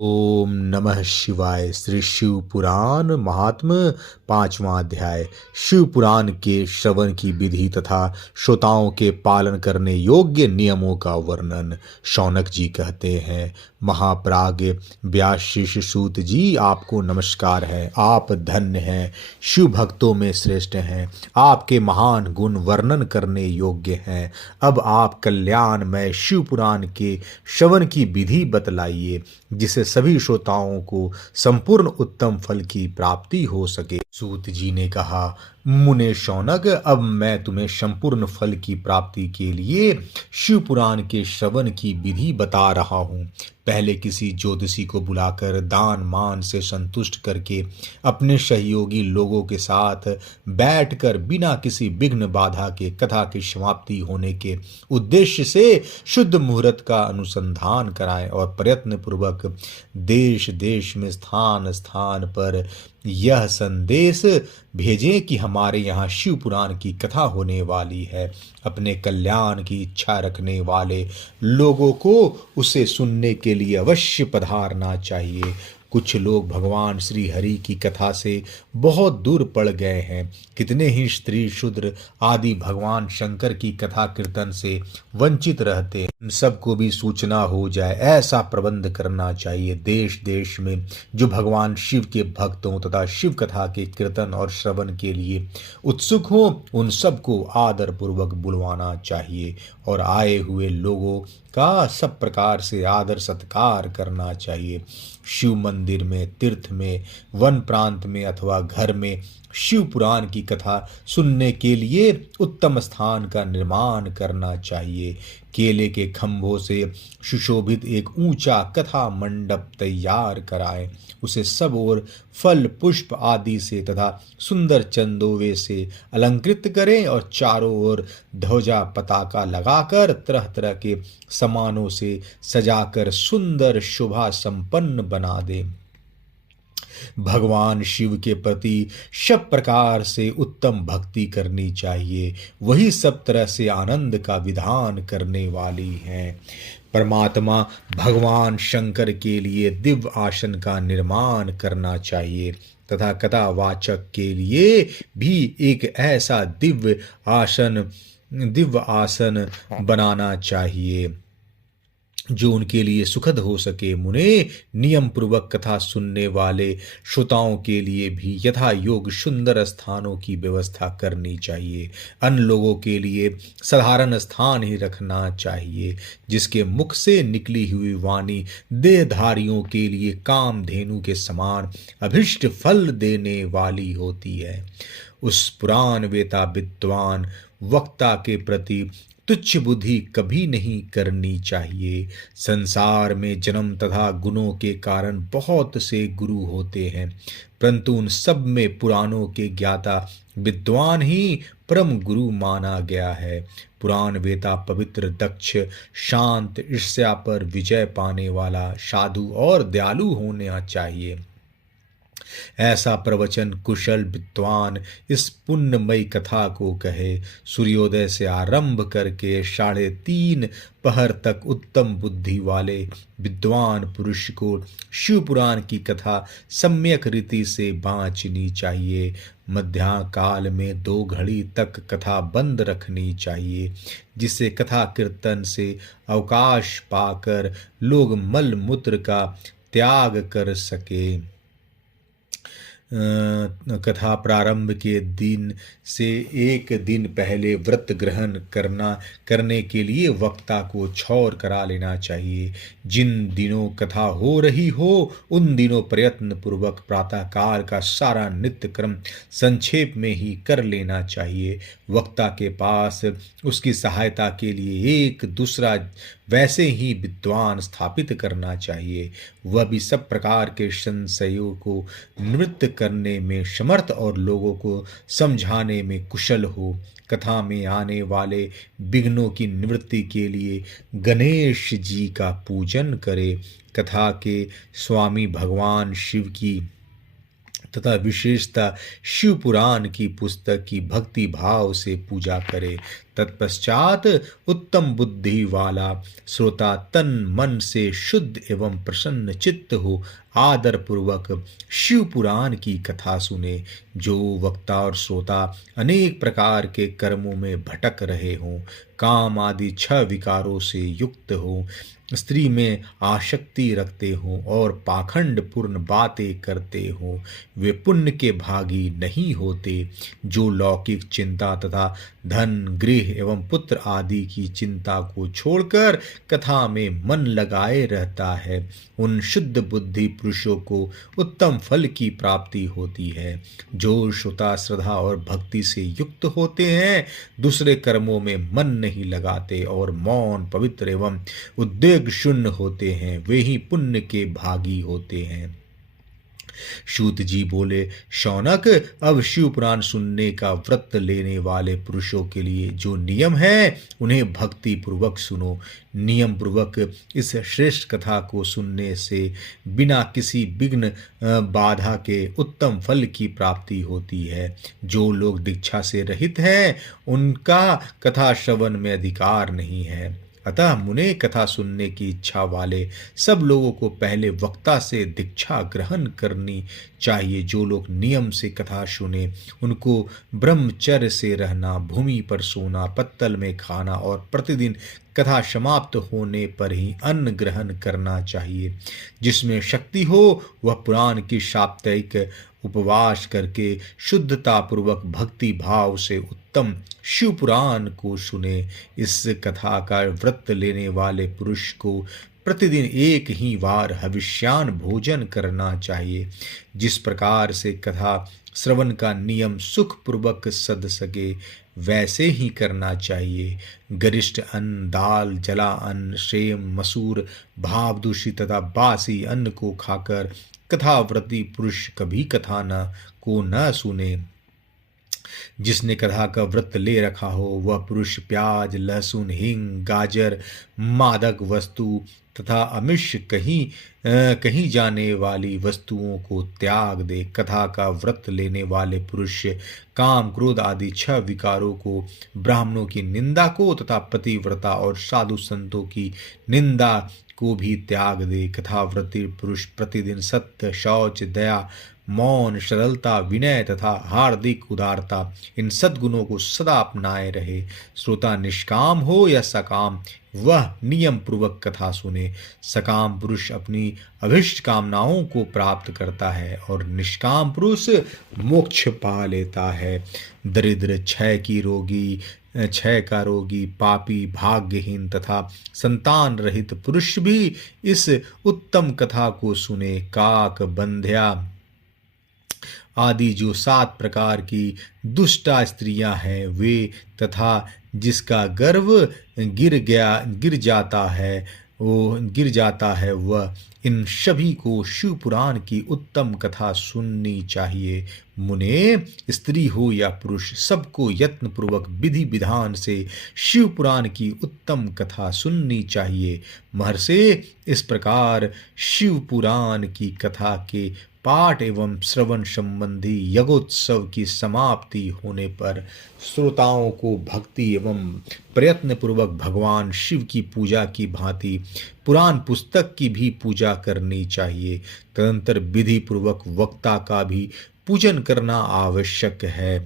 ओम नमः शिवाय। श्री शिव पुराण महात्म, 5वां अध्याय। शिव पुराण के श्रवण की विधि तथा श्रोताओं के पालन करने योग्य नियमों का वर्णन। शौनक जी कहते हैं, महाप्राज्ञ व्यासशिष्य सूत जी, आपको नमस्कार है। आप धन्य हैं, शिव भक्तों में श्रेष्ठ हैं। आपके महान गुण वर्णन करने योग्य हैं। अब आप कल्याणमय शिव पुराण के श्रवण की विधि बतलाइए, जिसे सभी श्रोताओं को संपूर्ण उत्तम फल की प्राप्ति हो सके। सूत जी ने कहा, मुने शौनक, अब मैं तुम्हें संपूर्ण फल की प्राप्ति के लिए शिव पुराण के श्रवण की विधि बता रहा हूँ। पहले किसी ज्योतिषी को बुलाकर दान मान से संतुष्ट करके अपने सहयोगी लोगों के साथ बैठकर बिना किसी विघ्न बाधा के कथा की समाप्ति होने के उद्देश्य से शुद्ध मुहूर्त का अनुसंधान कराएं और प्रयत्न पूर्वक देश देश में स्थान स्थान पर यह संदेश भेजें कि हमारे यहाँ शिव पुराण की कथा होने वाली है। अपने कल्याण की इच्छा रखने वाले लोगों को उसे सुनने के लिए अवश्य पधारना चाहिए। कुछ लोग भगवान श्री हरि की कथा से बहुत दूर पड़ गए हैं। कितने ही स्त्री शूद्र आदि भगवान शंकर की कथा कीर्तन से वंचित रहते हैं। उन सबको भी सूचना हो जाए, ऐसा प्रबंध करना चाहिए। देश देश में जो भगवान शिव के भक्त हों तथा शिव कथा के कीर्तन और श्रवण के लिए उत्सुक हों, उन सबको आदर पूर्वक बुलवाना चाहिए और आए हुए लोगों का सब प्रकार से आदर सत्कार करना चाहिए। शिव मंदिर में, तीर्थ में, वन प्रांत में अथवा घर में शिव पुराण की कथा सुनने के लिए उत्तम स्थान का निर्माण करना चाहिए। केले के खंभों से सुशोभित एक ऊंचा कथा मंडप तैयार कराएं। उसे सब ओर फल पुष्प आदि से तथा सुंदर चंदोवे से अलंकृत करें और चारों ओर ध्वजा पताका लगाकर तरह तरह के सामानों से सजाकर सुंदर शोभा संपन्न बना दें। भगवान शिव के प्रति सब प्रकार से उत्तम भक्ति करनी चाहिए। वही सब तरह से आनंद का विधान करने वाली हैं। परमात्मा भगवान शंकर के लिए दिव्य आसन का निर्माण करना चाहिए तथा कथावाचक के लिए भी एक ऐसा दिव्य आसन बनाना चाहिए जो उनके लिए सुखद हो सके। मुने, नियम पूर्वक कथा सुनने वाले श्रोताओं के लिए भी यथा योग सुंदर स्थानों की व्यवस्था करनी चाहिए। अन्य लोगों के लिए साधारण स्थान ही रखना चाहिए, जिसके मुख से निकली हुई वाणी देहधारियों के लिए कामधेनु के समान अभिष्ट फल देने वाली होती है। उस पुराण वेता विद्वान वक्ता के प्रति तुच्छ बुद्धि कभी नहीं करनी चाहिए। संसार में जन्म तथा गुणों के कारण बहुत से गुरु होते हैं, परंतु उन सब में पुराणों के ज्ञाता विद्वान ही परम गुरु माना गया है। पुराण वेता पवित्र, दक्ष, शांत, ईर्ष्या पर विजय पाने वाला, साधु और दयालु होना चाहिए। ऐसा प्रवचन कुशल विद्वान इस पुण्यमयी कथा को कहे। सूर्योदय से आरंभ करके 3:30 पहर तक उत्तम बुद्धि वाले विद्वान पुरुष को शिव पुराण की कथा सम्यक रीति से बांचनी चाहिए। मध्याह्न काल में 2 घड़ी तक कथा बंद रखनी चाहिए, जिससे कथा कीर्तन से अवकाश पाकर लोग मल मूत्र का त्याग कर सके। कथा प्रारंभ के दिन से एक दिन पहले व्रत ग्रहण करने के लिए वक्ता को क्षौर करा लेना चाहिए। जिन दिनों कथा हो रही हो उन दिनों प्रयत्न पूर्वक प्रातःकाल का सारा नित्य क्रम संक्षेप में ही कर लेना चाहिए। वक्ता के पास उसकी सहायता के लिए एक दूसरा वैसे ही विद्वान स्थापित करना चाहिए। वह भी सब प्रकार के संशयों को निवृत्त करने में समर्थ और लोगों को समझाने में कुशल हो। कथा में आने वाले विघ्नों की निवृत्ति के लिए गणेश जी का पूजन करे। कथा के स्वामी भगवान शिव की तथा विशेषता शिव पुराण की पुस्तक की भक्ति भाव से पूजा करे तत्पश्चात उत्तम बुद्धि वाला श्रोता तन मन से शुद्ध एवं प्रसन्न चित्त हो आदर पूर्वक शिव पुराण की कथा सुने। जो वक्ता और श्रोता अनेक प्रकार के कर्मों में भटक रहे हों, काम आदि 6 विकारों से युक्त हो, स्त्री में आसक्ति रखते हों और पाखंड पूर्ण बातें करते हों, वे पुण्य के भागी नहीं होते। जो लौकिक चिंता तथा धन गृह एवं पुत्र आदि की चिंता को छोड़कर कथा में मन लगाए रहता है, उन शुद्ध बुद्धि पुरुषों को उत्तम फल की प्राप्ति होती है। जो श्रोता श्रद्धा और भक्ति से युक्त होते हैं, दूसरे कर्मों में मन नहीं लगाते और मौन पवित्र एवं उद्वेग शून्य होते हैं, वे ही पुण्य के भागी होते हैं। सूत जी बोले, शौनक, अब शिव पुराण सुनने का व्रत लेने वाले पुरुषों के लिए जो नियम है उन्हें भक्ति पूर्वक सुनो। नियम पूर्वक इस श्रेष्ठ कथा को सुनने से बिना किसी विघ्न बाधा के उत्तम फल की प्राप्ति होती है। जो लोग दीक्षा से रहित हैं, उनका कथा श्रवण में अधिकार नहीं है। अतः मुने कथा सुनने की इच्छा वाले सब लोगों को पहले वक्ता से दीक्षा ग्रहण करनी चाहिए। जो लोग नियम से कथा सुने, उनको ब्रह्मचर्य से रहना, भूमि पर सोना, पत्तल में खाना और प्रतिदिन कथा समाप्त होने पर ही अन्न ग्रहण करना चाहिए। जिसमें शक्ति हो वह पुराण की साप्ताहिक उपवास करके शुद्धता पूर्वक भक्ति भाव से उत्तम शिव पुराण को सुने। इस कथा का व्रत लेने वाले पुरुष को प्रतिदिन एक ही बार हविष्यान भोजन करना चाहिए। जिस प्रकार से कथा श्रवण का नियम सुख पूर्वक सद सके वैसे ही करना चाहिए। गरिष्ठ अन्न, दाल, जला अन्न, सेम, मसूर, भाव दूषित तथा बासी अन्न को खाकर कथाव्रती पुरुष कभी कथा को न सुने। जिसने कथा का व्रत ले रखा हो वह पुरुष प्याज, लहसुन, हींग, गाजर, मादक वस्तु तथा अमिष कहीं जाने वाली वस्तुओं को त्याग दे। कथा का व्रत लेने वाले पुरुष काम, क्रोध आदि 6 विकारों को, ब्राह्मणों की निंदा को तथा पतिव्रता और साधु संतों की निंदा को भी त्याग दे। कथाव्रती पुरुष प्रतिदिन सत्य, शौच, दया, मौन, सरलता, विनय तथा हार्दिक उदारता इन सद्गुणों को सदा अपनाए रहे। श्रोता निष्काम हो या सकाम, वह नियम पूर्वक कथा सुने। सकाम पुरुष अपनी अभिष्ट कामनाओं को प्राप्त करता है और निष्काम पुरुष मोक्ष पा लेता है। दरिद्र, क्षय का रोगी, पापी, भाग्यहीन तथा संतान रहित पुरुष भी इस उत्तम कथा को सुने। काक, बंध्या आदि जो 7 प्रकार की दुष्टा स्त्रियां हैं वे तथा जिसका गर्भ गिर जाता है वह, इन सभी को शिव पुराण की उत्तम कथा सुननी चाहिए। मुने, स्त्री हो या पुरुष, सबको यत्न पूर्वक विधि विधान से शिव पुराण की उत्तम कथा सुननी चाहिए। महर्षि, इस प्रकार शिव पुराण की कथा के पाठ एवं श्रवण संबंधी यज्ञोत्सव की समाप्ति होने पर श्रोताओं को भक्ति एवं प्रयत्न पूर्वक भगवान शिव की पूजा की भांति पुराण पुस्तक की भी पूजा करनी चाहिए। तदंतर विधि पूर्वक वक्ता का भी पूजन करना आवश्यक है।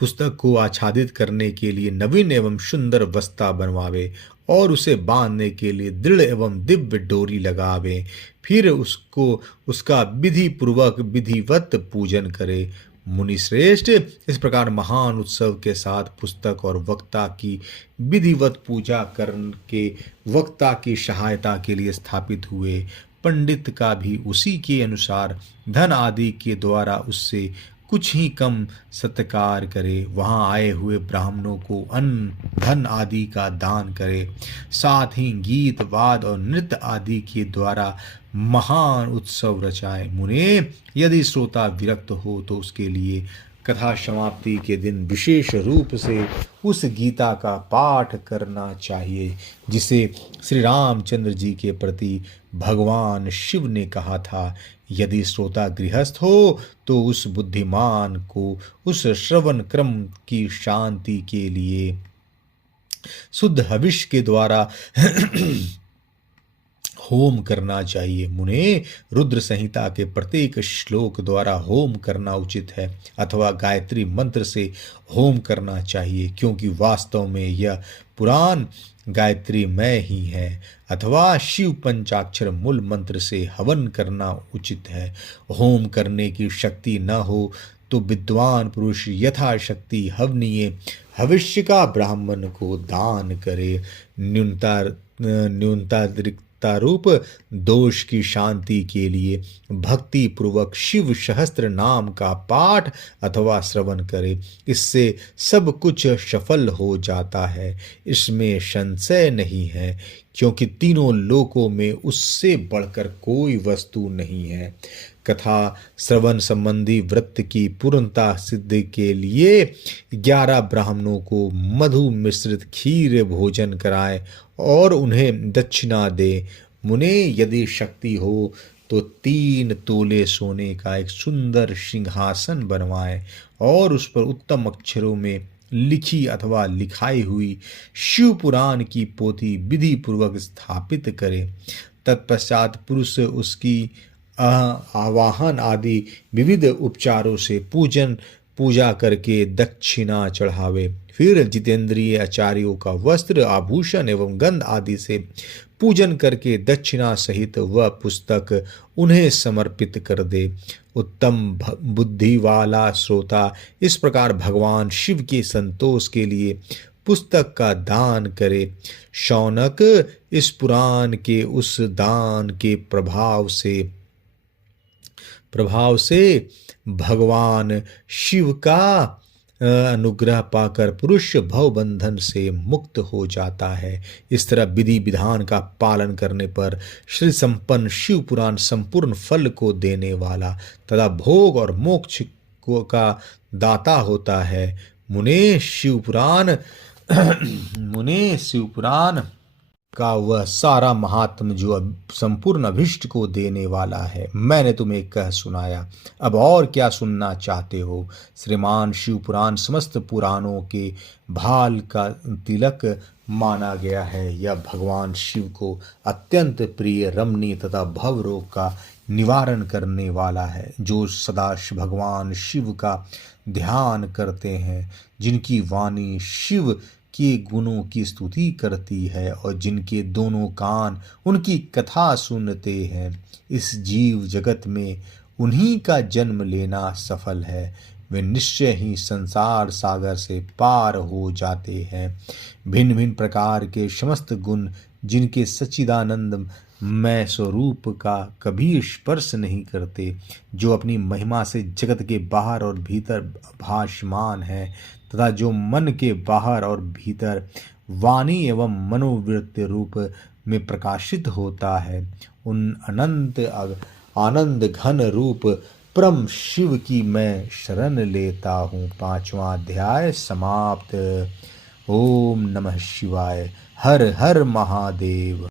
पुस्तक को आच्छादित करने के लिए नवीन एवं सुंदर वस्ता बनवावे और उसे बांधने के लिए दृढ़ एवं दिव्य डोरी लगावे। फिर उसका विधि पूर्वक विधिवत पूजन करे। मुनि श्रेष्ठ, इस प्रकार महान उत्सव के साथ पुस्तक और वक्ता की विधिवत पूजा करके वक्ता की सहायता के लिए स्थापित हुए। पंडित का भी उसी के अनुसार धन आदि के द्वारा उससे कुछ ही कम सत्कार करे। वहां आए हुए ब्राह्मणों को अन्न, धन आदि का दान करे। साथ ही गीत, वाद और नृत्य आदि के द्वारा महान उत्सव रचाए। मुने, यदि श्रोता विरक्त हो तो उसके लिए कथा समाप्ति के दिन विशेष रूप से उस गीता का पाठ करना चाहिए जिसे श्री रामचंद्र जी के प्रति भगवान शिव ने कहा था। यदि श्रोता गृहस्थ हो तो उस बुद्धिमान को उस श्रवण क्रम की शांति के लिए शुद्ध हविष्य के द्वारा होम करना चाहिए। मुने, रुद्र संहिता के प्रत्येक श्लोक द्वारा होम करना उचित है अथवा गायत्री मंत्र से होम करना चाहिए, क्योंकि वास्तव में यह पुराण गायत्री मय ही है, अथवा शिव पंचाक्षर मूल मंत्र से हवन करना उचित है। होम करने की शक्ति न हो तो विद्वान पुरुष यथाशक्ति हवनीय हविष्य का ब्राह्मण को दान करे। न्यूनतातिरिक्त रूप दोष की शांति के लिए भक्ति पूर्वक शिव सहस्त्र नाम का पाठ अथवा श्रवण करे। इससे सब कुछ सफल हो जाता है, इसमें संशय नहीं है, क्योंकि तीनों लोकों में उससे बढ़कर कोई वस्तु नहीं है। कथा श्रवण संबंधी व्रत की पूर्णता सिद्धि के लिए 11 ब्राह्मणों को मधु मिश्रित खीर भोजन कराएं और उन्हें दक्षिणा दे। मुने, यदि शक्ति हो तो 3 तोले सोने का एक सुंदर सिंहासन बनवाएं और उस पर उत्तम अक्षरों में लिखी अथवा लिखाई हुई शिव पुराण की पोथी विधि पूर्वक स्थापित करे। तत्पश्चात पुरुष उसकी आवाहन आदि विविध उपचारों से पूजा करके दक्षिणा चढ़ावे। फिर जितेंद्रिय आचार्यों का वस्त्र आभूषण एवं गंध आदि से पूजन करके दक्षिणा सहित वह पुस्तक उन्हें समर्पित कर दे। उत्तम बुद्धि वाला श्रोता इस प्रकार भगवान शिव के संतोष के लिए पुस्तक का दान करे। शौनक इस पुराण के उस दान के प्रभाव से भगवान शिव का अनुग्रह पाकर पुरुष भवबंधन से मुक्त हो जाता है। इस तरह विधि विधान का पालन करने पर श्री संपन्न शिव पुराण संपूर्ण फल को देने वाला तथा भोग और मोक्ष का दाता होता है। मुने, शिव पुराण का वह सारा महात्म जो संपूर्ण अभिष्ट को देने वाला है, मैंने तुम्हें कह सुनाया। अब और क्या सुनना चाहते हो? श्रीमान शिव पुराण समस्त पुराणों के भाल का तिलक माना गया है। यह भगवान शिव को अत्यंत प्रिय, रमणीय तथा भव रोग का निवारण करने वाला है। जो सदा भगवान शिव का ध्यान करते हैं, जिनकी वाणी शिव के गुणों की स्तुति करती है और जिनके दोनों कान उनकी कथा सुनते हैं, इस जीव जगत में उन्हीं का जन्म लेना सफल है। वे निश्चय ही संसार सागर से पार हो जाते हैं। भिन्न भिन्न प्रकार के समस्त गुण जिनके सच्चिदानंद मैं स्वरूप का कभी स्पर्श नहीं करते, जो अपनी महिमा से जगत के बाहर और भीतर भासमान है तथा जो मन के बाहर और भीतर वाणी एवं मनोवृत्ति रूप में प्रकाशित होता है, उन अनंत आनंद घन रूप परम शिव की मैं शरण लेता हूँ। 5वां अध्याय समाप्त। ओम नमः शिवाय। हर हर महादेव।